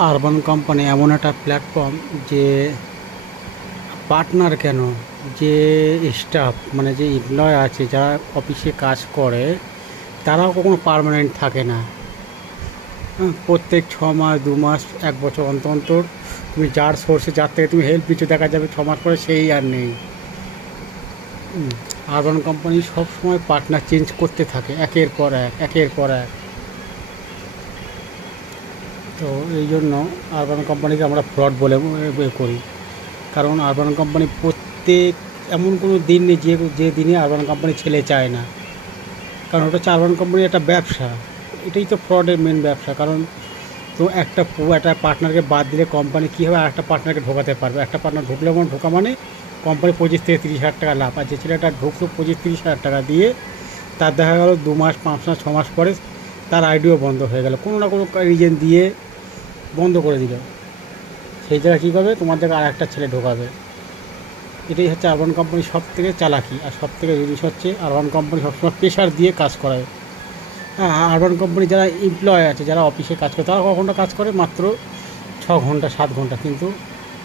Urban company এমন একটা platform যে পার্টনার কেন, যে স্টাফ মানে যে এমপ্লয় আছে যারা অফিসে কাজ করে তারাও কখনো পার্মানেন্ট থাকে না। প্রত্যেক 6 মাস 2 মাস 1 বছর অন্তর অন্তর তুমি যার সোর্সে যার থেকে তুমি হেল্প নিচ্ছ দেখা যাবে 6 মাস পরে সেই আর নেই। আরবান কোম্পানি সবসময় পার্টনার চেঞ্জ করতে থাকে একের পর এক একের পর এক। তো এই জন্য আরবান কোম্পানিকে আমরা ফ্রড বলে করি। কারণ আরবান কোম্পানি প্রত্যেক এমন কোনো দিন নেই যে যে দিনে আরবান কোম্পানি ছেলে চায় না। কারণ ওটা হচ্ছে আরবান কোম্পানির একটা ব্যবসা। এটাই তো ফ্রডের মেন ব্যবসা। কারণ তো একটা পার্টনারকে বাদ দিলে কোম্পানি কীভাবে আরেকটা পার্টনারকে ঢোকাতে পারবে? একটা পার্টনার ঢুকলে ঢোকা মানে কোম্পানি 25 থেকে 30 হাজার টাকা লাভ। আর যে ছেলেটা ঢুকলো 25-30 হাজার টাকা দিয়ে, তার দেখা গেল 2 মাস 5 মাস 6 মাস পরে তার আইডিও বন্ধ হয়ে গেল, কোনো না কোনো রিজন দিয়ে বন্ধ করে দিল। সেই জায়গায় কী করবে? তোমার জায়গায় আর একটা ছেলে ঢোকাবে। এটাই হচ্ছে আরবান কোম্পানির সব থেকে চালাকি। আর সব থেকে জিনিস হচ্ছে আরবান কোম্পানি সবসময় প্রেশার দিয়ে কাজ করায়। হ্যাঁ, আরবান কোম্পানি যারা এমপ্লয় আছে, যারা অফিসে কাজ করে, তারা কখনটা কাজ করে মাত্র 6 ঘন্টা 7 ঘন্টা, কিন্তু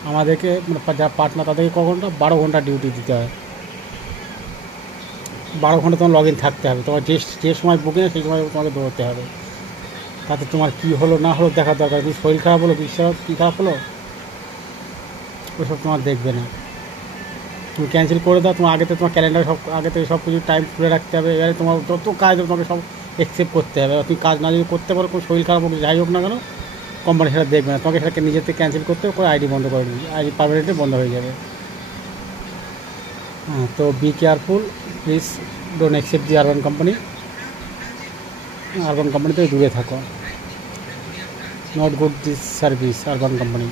আমাদেরকে মানে যারা পার্টনার তাদেরকে কখনটা 12 ঘন্টা ডিউটি দিতে হয়। 12 ঘন্টা তোমার লগ ইন থাকতে হবে। তোমার যে যে সময় বুকিং সেই সময় তোমাকে দৌড়তে হবে। তাতে তোমার কী হলো না হলো দেখার দরকার। তুমি শরীর খারাপ হলো, বিশ্বাস কী খারাপ হলো, ওইসব তোমার দেখবে না। তুমি ক্যান্সেল করে দাও। তোমার আগে তো তোমার ক্যালেন্ডারে সব আগে থেকে সব কিছু টাইম খুলে রাখতে হবে। এবারে তোমার যত কাজ হবে তোমাকে সব অ্যাকসেপ্ট করতে হবে। তুমি কাজ না যদি করতে পারো, কোনো শরীর খারাপ হোক যাই হোক না কেন, কোম্পানি সেটা দেখবে না। তোমাকে সেটাকে নিজের থেকে ক্যান্সেল করতে করে আইডি বন্ধ করে দিবে। আইডি পারমানেন্টলি বন্ধ হয়ে যাবে। হ্যাঁ, তো be careful, please don't accept the urban company. Urban company থেকে দূরে থাকো। Not good this service urban company.